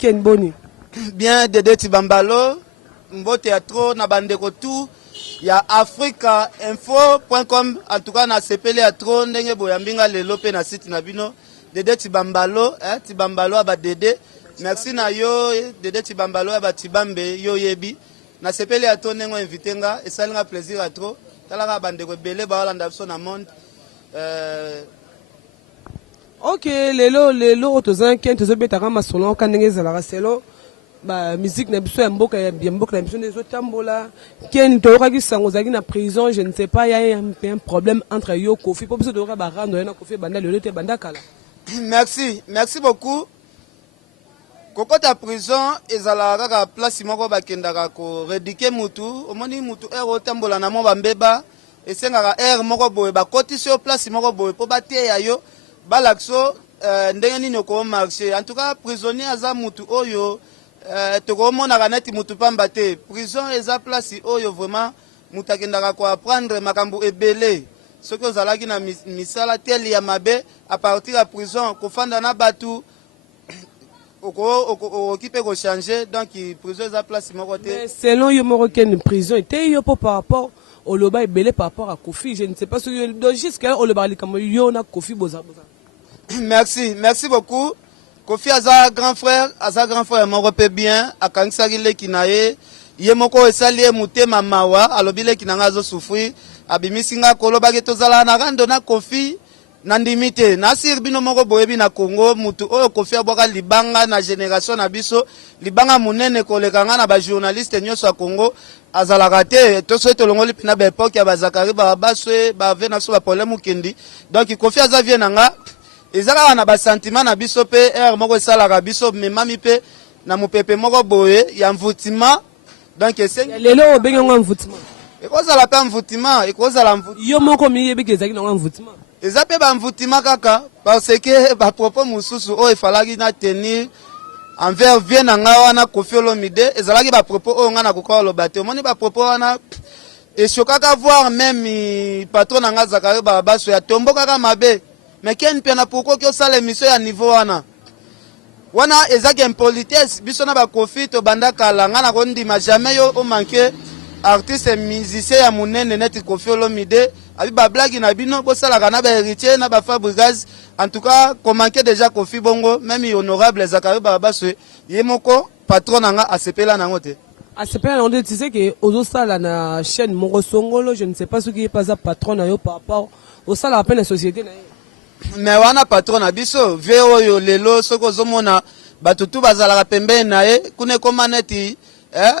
Ken Boni. Bien Dédé Tibambalo, Mbo Théâtre, na bandeko tout, ya africainfo.com, en tout cas na sepele ya tro, ndenge boyambinga lelo pe na site na bino, Dédé Tibambalo, Tibambalo aba Dédé, merci na yo, Dédé Tibambalo aba Tibambe, yo yebi, na sepele ya tro ndenge invité nga, et ça nga plaisir à trop, talaka bandeko bele ba Holanda biso na monde. Ok, lelo otozan ken tozobetaka masolo kanenge ezalaka selo ba musique na biso ya mboka na biso ezotambola ken toyokaki sango ozalaki na prison, je ne sais pas, il y a un problème entre yo Kofi po biso toyoka barando na Kofi banda lelo te banda kala. Merci beaucoup. Kokota prison ezalaka kaka place moko bakendaka ko redike mutu, omoni mutu otambola na mo bambeba esengaka moko boye bakoti sur place moko boye po bateya yo balakso ndenge nini oko marché. En tout cas prisonnier aza mutu oyo tokomona neti mutu pamba te. Prison eza place oyo vraiment mutu akendaka ko apprendre makambo ebele. Soki ozalaki na misala teli ya mabe à partir ya prison kofanda na batu okipe ko changer, donc prison eza place moko te. Mais selon yo moko ken prison était yo par rapport au loba ebele par rapport à Kofi, je ne sais pas ce que jusqu'à au loba likamo yo na Kofi boza. Merci beaucoup. Kofi aza grand frère moko pe bien akanisaki leki na ye moko esali ye mutema mawa alobile kinanga zo souffrir abimisinga kolobaki tozala na rando na Kofi na ndimite na sirbino moko boyebi na Congo mutu oyo Kofi abwaka libanga na génération na biso libanga munene kolekanga na ba journaliste nyonso ya Congo azalaka te toso tolongoli pina ba époque ya bazakari ba baswe ba vena so ba problème kendi, donc Kofi aza vie nanga ezaka na ba sentiment na biso pe moko esalaka biso memami pe na mupepe moko boye ya mvutima, donc lelo obenga ngo mvutima ekozala pe mvutima ekozala yo moko miyebi kezaki na ngo mvutima eza pe ba mvutima kaka parce que ba propos mususu o efalaki na tenir envers vie na nga wana Koffi Olomide ezalaki ba propos o nga na kokola lobate omoni ba propos wana eshokaka voir même patron na nga Zakari Barabaso ya tombo kaka mabe. Mais ken pena pourquoi que ça l'émission à niveau wana ezaki impolitesse biso na ba Kofi to banda kala nga na kondima jamais yo o manquer artiste musicien ya munene net Koffi Olomide abi ba blague na bino bo sala kana ba héritier na ba Fabrigaz. En tout cas ko manquer déjà Kofi bongo même honorable Zakari Barabaso yemoko patron nga asepela nango te asepela nango. Tu sais que ozo sala na chaîne Moko Songolo, je ne sais pas ce qui est pas patron na yo par rapport au sala appel la société na yo. Mais wana patron na biso veo yo lelo soko zomona batutu bazalaka pembeni na ye kune koma neti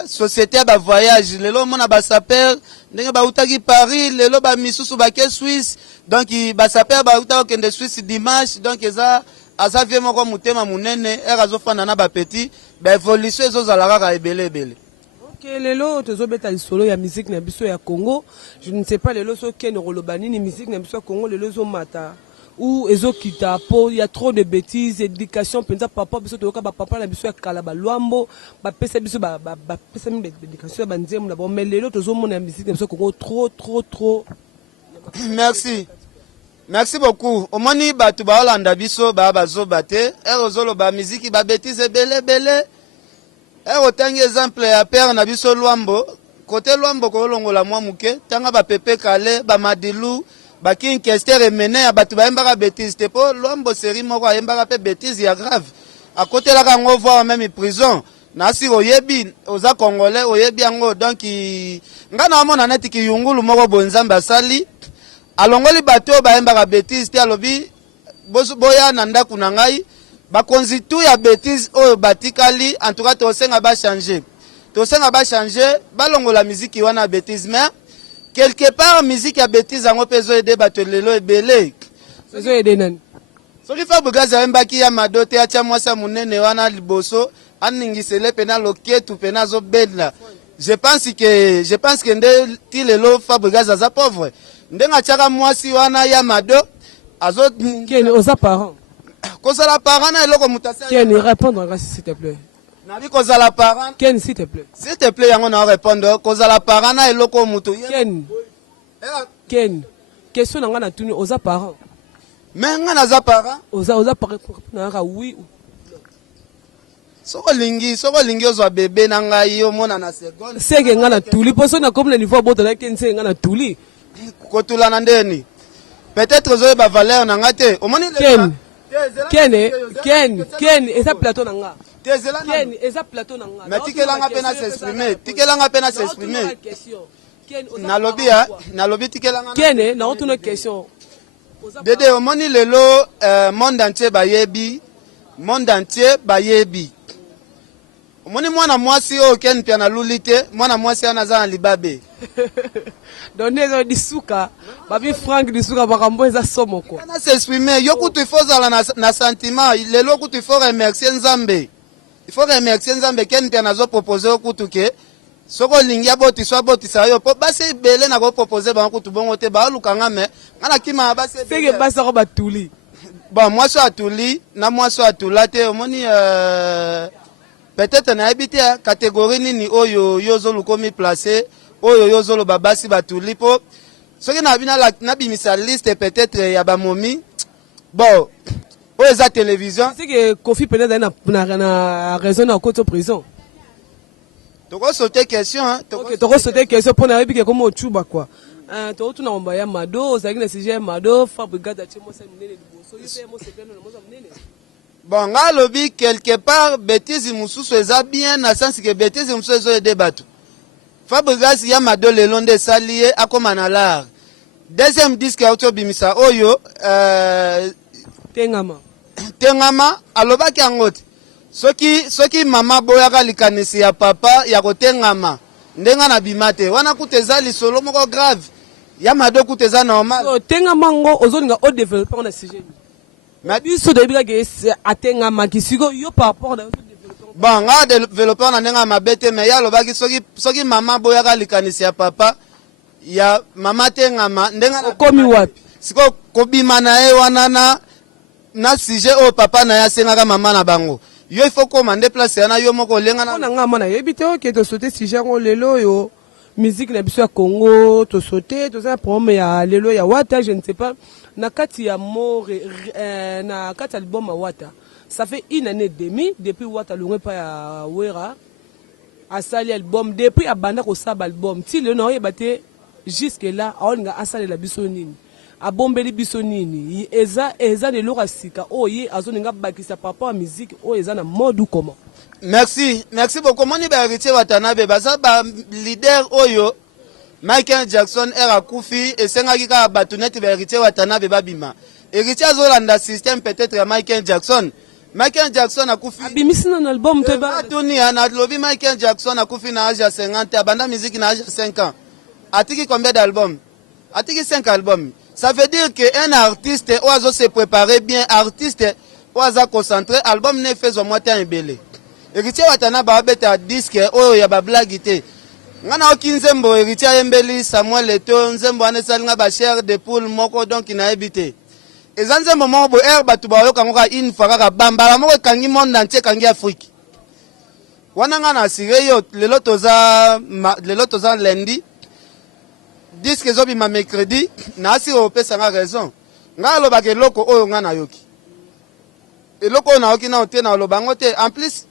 société ba voyage lelo mona ba saper ndenge ba utaki Paris lelo ba misusu ba ke Suisse, donc ba saper ba utaki kende Suisse dimanche, donc aza vie moko mutema munene azofanda na ba petit ba évolution ezozalaka ka ebele. Ok, lelo tozobeta lisolo ya musique na biso ya Congo, je ne sais pas lelo so ken rolobani ni musique na biso ya Congo lelo zo mata ou ezokita po il y a trop de bêtises, éducation penza papa biso toyoka ba papa na biso ya kala ba lwambo ba pesa biso ba pesa mi éducation ba nzemu na bon, mais lelo tozomona ya musique na biso Congo trop. Merci beaucoup. Omoni batu ba Holanda biso ba bazobate ezolo ba musique ba bêtises bele otangi exemple ya père na biso lwambo côté lwambo ko longola mwa muke tanga ba pepe kale ba madilu ba king kester emene ya batu ba embaka bêtise te po lwambo série moko embaka pe bêtise ya grave à côté la kango voir même prison na si oyebi oza congolais oyebi yango, donc ngana mona neti ki yungulu moko bonzamba asali alongoli bato ba embaka bêtise te alobi boya na ndaku na ngai bakonzi tout ya bêtise oyo batikali. En tout cas tosenga ba changer balongola musique wana bêtise, mais quelque part musique ya bêtise yango pezo aider bato lelo ebele pezo aider nani soki Fabrigaz mbaki ya madote acha mwasa munene wana liboso aningisele pena loketu pena zo bedla. Je pense que nde ti lelo Fabrigaz aza pauvre ndenga chaka mwasi wana ya mado azo ken oza parent kozala parent na eloko mutasa ken répondre grâce s'il te plaît. Nabi kozala parent ken s'il te plaît yango na répondre kozala parent na eloko mutu ken question nanga na tuni oza parent mais nga naza parent oza parent na oui ou soko lingi ozwa bébé na ngai omona na seconde seke nga na tuli po so na comme le niveau boto na ken se nga na tuli kotula na ndeni peut-être ozoyeba valeur na nga te omoni ken eza plateau na nga tezela ken eza plateau na nga mais tikelanga pe na s'exprimer nalobi tikelanga ken na otuna question dede omoni lelo monde entier bayebi omoni mwana mwasi oyo ken pia na luli te mwana mwasi ana aza na libabe donc ezo disuka babi Frank disuka bakambo eza somo quoi na s'exprimer yo kutu il faut zala na sentiment lelo kutu il faut remercier nzambe ken pia nazo proposer kutu ke soko lingia boti so botisa yo po basi bele na ko proposer ba kutu bongo te ba lukanga me ngana kima basi seke basi ko batuli bon moi so atuli na moi so atula te omoni peut-être na habité catégorie nini oyo yozo lukomi placer oyo yozo lo babasi batuli po soki na bina na bimisa liste peut-être ya ba momi bon oyo za télévision seke Kofi peut-être na raison na koto prison toko sauter question toko sauter question pour na biki comme ochuba quoi to tuna omba ya mado ozaki na sujet ya mado fabricate chemo sa munene liboso yose mo se peno na mo munene. Bon, nga lobi quelque part bêtise mususu eza bien na sens que bêtise mususu ezo aider batu. Fabrigas ya madole londe salié akoma na l'art. Deuxième disque auto bimisa oyo Tengama alobaki angote. Soki mama boyaka likanisi ya papa ya kotengama ndenga na bimate wana kuteza lisolo moko grave ya mado kuteza normal. So tengama ngo ozolinga au développement na sujet. Mais biso de biga ke atenga makisiko yo par rapport na développement. Bon, nga développeur na ndenga mabete mais ya lobaki soki mama boyaka likanisi ya papa ya mama tengama ndenga na komi wapi siko kobima na e wana na sujet o papa na ya sengaka mama na bango yo il faut commander place na yo moko lenga na nga mana yebite oke to sauter sujet ngo lelo yo musique na biso ya Congo to sauter to ça problème ya lelo ya wata je ne sais pas na kati ya na kati album ya wata ça fait une année et demie depuis wata longwe pa ya wera asali album depuis abanda ko saba album ti le no yebate jusque là aolinga asali la biso nini abombeli biso nini eza de lora sika oye azoninga bakisa papa wa musique o eza na mode comment. Merci beaucoup. Moni ba héritier Watanabe baza ba leader oyo Michael Jackson era kufi esengaki ka batuneti ba héritier Watanabe babima. Héritier azolanda système peut-être ya Michael Jackson a kufi. Abimisi na album te ba. Atuni ana lobi Michael Jackson a kufi na âge ya 50 abanda musique na âge ya 5 ans. Atiki combien d'albums? Atiki 5 albums. Ça veut dire que un artiste oizo se préparer bien, artiste oizo concentré, album ne fait au moins temps ebele. Héritier Watanabe abeta disque oyo ya ba blague te. Ngana okinzembo héritier embeli Samuel Eto'o nzembo anesalinga ba chair de poule moko donc na ebité. Ezanzembo mo bo batu ba yo kangoka une fois ka bambala moko kangi monde entier kangi Afrique. Wana ngana asire yo lelo toza lundi. Disque zobi ma mercredi na asi opesa nga raison nga loba ke loko oyo nga na yoki eloko na yoki na ote na lobango te en plus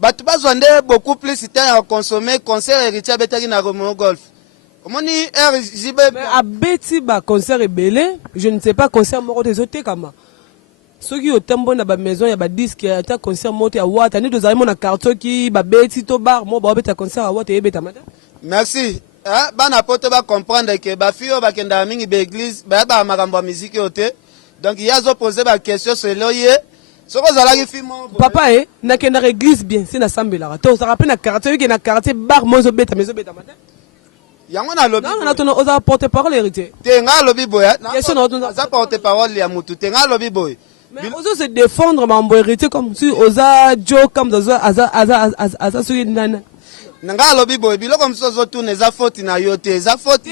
batu bazwande beaucoup plus temps à consommer concert héritier betaki na Romeo Golf omoni RJB abeti ba concert ebele je ne sais pas concert moko des autres kama soki otembo na ba maison ya ba disque ata concert moko ya wata ni dozalimo na carton ki ba beti to bar mo ba beta concert ya wata ebeta mata. Merci. Bana poto ba comprendre que ba fio ba kenda mingi be église ba makambo ya musique yote donc il y a zo poser ba question sur loyer soko zala ki fimo papa na kenda église bien c'est na sambela to ça rappelle na quartier qui na quartier bar mozo beta mata yango na lobby non to oza porter parole héritier te nga lobby boya question na za porter parole ya mutu te nga lobby boy mais ozo se défendre mambo héritier comme si oza Joe comme aza suri nana nga lobby boy biloko msozo tu neza faute na yote za faute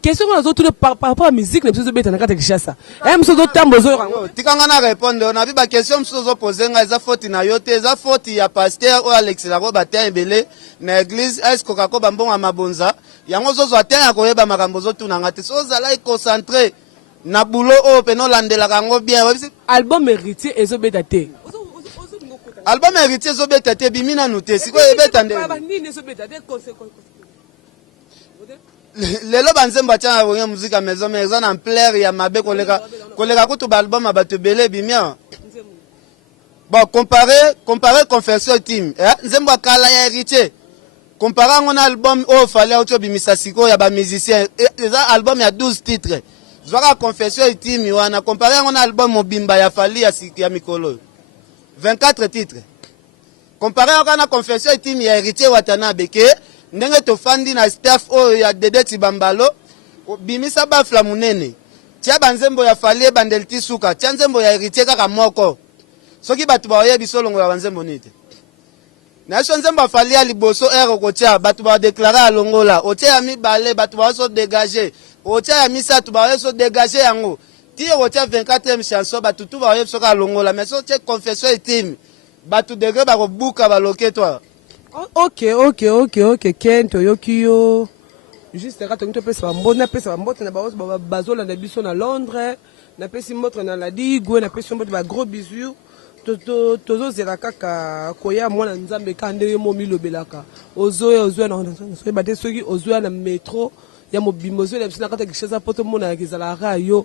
question qu'on a tout par rapport à musique msozo beta na kata kishasa msozo tambo zo tikanga na répondre na biba question msozo poser nga za faute na yote za faute ya pasteur o Alex la ko batin ebele na église est ko kako bambonga mabonza yango zozo atin ya koyeba makambo zo tu na ngate so za la concentré na boulot o peno landela kango bien album héritier ezo beta te album héritier ezobeta te bimina nu te sikoyo ebeta nde lelo banzembo atia na bonge muzika maison mais eza na plaire ya mabe koleka kutu baalbum ya bato ebele ebimia. Bon, comparer confession team nzembo akala ya héritier comparé yango na album oyo fale auti obimisa sikoyo ya bamusicien eza album ya 12 titres zwaka confession team wana comparé yango na album mobimba ya fali ya mikolo 24 titres comparé yango na confession team ya héritier Watanabe ke ndenge tofandi na staff oyo ya Dede Tibambalo bimisa bafla munene tia banzembo ya fali ebandeli ti suka tia nzembo ya héritier kaka moko soki bato baoyebi solongola banzembo nite na so nzembo afali ya liboso ere kotia bato badeklare alongola otia ya mibale bato baoso dégage otia ya misato baoso dégage yango ti otia 24e chanson bato tu baoyebi soki alongola mais so tie confession etime bato degre bakobuka baloke toi. Ok Ken toyoki yo juste ka tongi topesa bambote napesa bambote na bazolanda biso na Londres napesi motre na ladigwe napesi mbote bagros bisous tozozela kaka koya mwana nzambe ka ndenge mo milobelaka ozoya na bate soki ozoya na metro ya mobimbo ozoya na kata kishasa poto mona ya kizala yo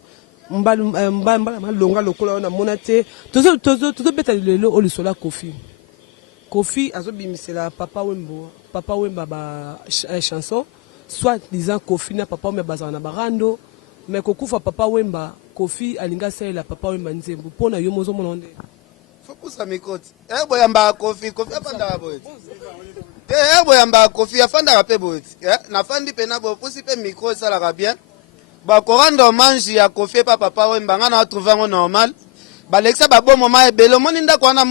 mbala malonga lokola wana mona te tozobeta lelo olisola Kofi azobimisela Papa Wemba ba chanson soit disant Kofi na Papa Wemba bazana na barando mais kokufa Papa Wemba Kofi alinga sela Papa Wemba nzembo pona yo mozo mona onde fokusa mikoti boyamba Kofi afanda boyeti boyamba Kofi afanda pe boyeti nafandi pe na bo pusi pe micro salaka bien ba koranda hommage ya Kofi pa Papa Wemba ngana wa trouver ngo normal balekisa ba moment ebele moni ndako wana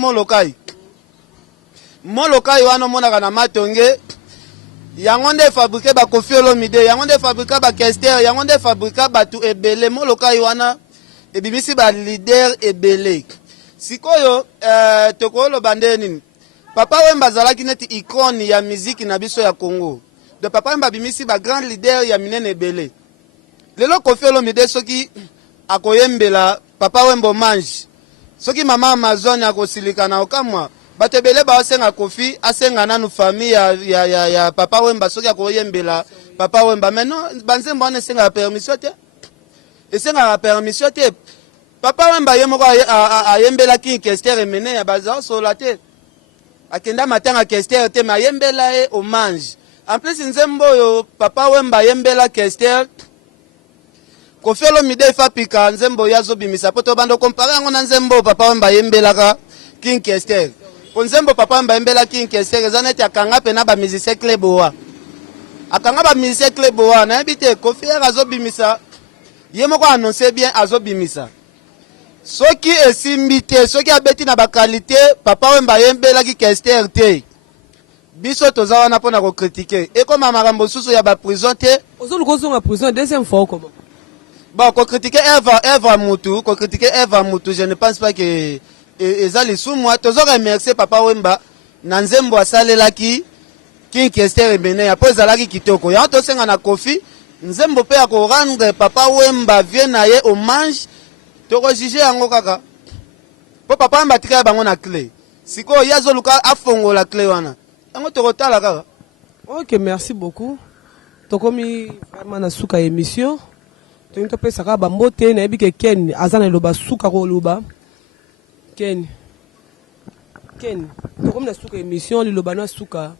molokai wana monaka na matonge yango nde fabriquer ba Koffi Olomide yango nde fabriquer ba Kester yango nde fabriquer batu ebele molokai wana ebimisi ba leader ebele sikoyo tokolo bande nini Papa Wemba zalaki neti icône ya musique na biso ya Congo de Papa Wemba bimisi ba grand leader ya minene ebele lelo Koffi Olomide soki akoyembela Papa Wemba mange soki mama Amazon akosilika na okamwa bato ebele baosenga Kofi asenga nanu famille ya Papa Wemba soki akoyembela Papa Wemba maintenant banzembo wana esenga permission te Papa Wemba ye moko ayembela King Kester emene ya bazao sola te akenda matanga Kester te ma yembela e hommage en plus nzembo yo Papa Wemba yembela Kester Koffi Olomide fa pika nzembo yazo bimisa poto bando compare yango na nzembo Papa Wemba yembelaka King Kester nzembo Papa Wemba yembela King Kester ezaneti akanga pe na ba musicien Kleboa na ebite Koffi azo bimisa ye moko annoncer bien azo bimisa soki esimbi te soki abeti na ba qualité Papa Wemba yembelaki Kester te biso toza wana pona ko critiquer ekoma makambo susu ya ba prison te ozolukozonga prison deuxième fois comment bon ko critiquer Eva Mutu je ne pense pas que eza lisumu tozo remercier Papa Wemba na nzembo asalelaki King Kester emene apo ezalaki kitoko yango tosenga na Kofi nzembo pe ako rendre Papa Wemba vie na ye hommage toko juger yango kaka po Papa Wemba tika bango na clé siko yazo luka afongola clé wana yango tokotala kaka. Ok, merci beaucoup tokomi vraiment na suka émission tokomi topesa kaka bambote na yebi ke Ken aza na loba suka koloba Ken tokomi na suka émission liloba na suka.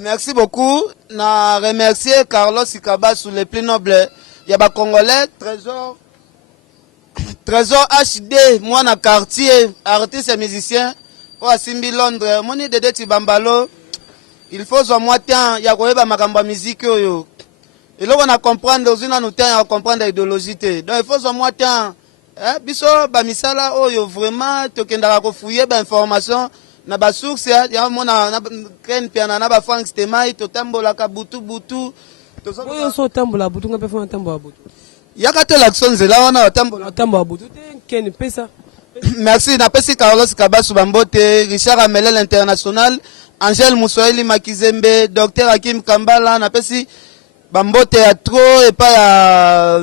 Merci beaucoup na remercier Carlos Sikaba sous les plus nobles ya ba Congolais Trésor HD moi na quartier artiste et musicien o asimbi Londres moni Dede Tibambalo il faut zo moi temps ya koyeba makambo ya musique oyo eloko na comprendre ozina no temps ya comprendre idéologie te donc il faut zo moi temps biso ba misala oyo vraiment tokendaka ko fouiller ba information na ba source ya mona na Ken piana na ba Frank Stemai to tambola ka butu oyo so tambola butu ngape fona tambola butu yaka to l'action zela wana tambola butu te Ken pesa. Merci na pesi Carlos Kabasu bambote Richard Amelel international Angel Moussoeli Makizembe Dr Hakim Kambala na pesi bambote ya trop et pas ya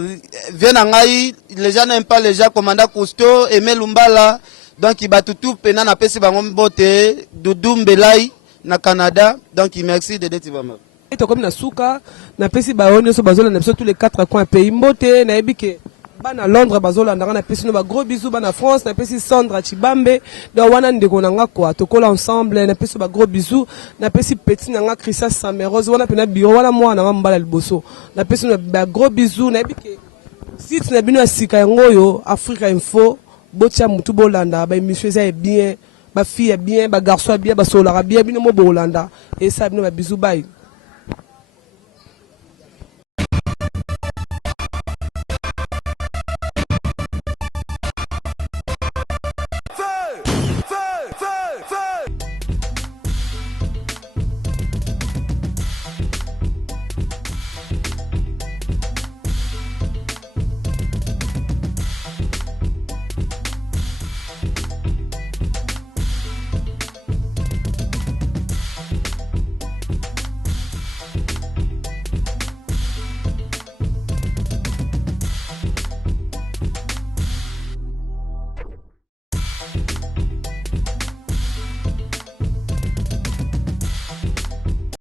viena ngai les gens n'aiment pas les gens commandant Cousteau Aimé Lumbala donc batutu pena na pesi bango mbote Dudu Mbelai na Canada, donc merci Dédé Tivama. Et comme na suka na pesi ba on so bazola na tous les 4 coins pays mbote na ebike bana Londres bazola na pesi no ba gros bisous bana France na pesi Sandra Chibambe do wana ndeko na nga quoi tokola ensemble na pesi ba gros bisous na pesi petit na nga Christa Samerose wana pena biro wana mwana na mbala liboso na pesi no ba gros bisous na ebike site na bino asika yango Africa Info botia mutu bolanda ba émission ça est bien ba fille est bien ba garçon est bien ba solara bien bino mo bolanda et ça bino ba bisous bye.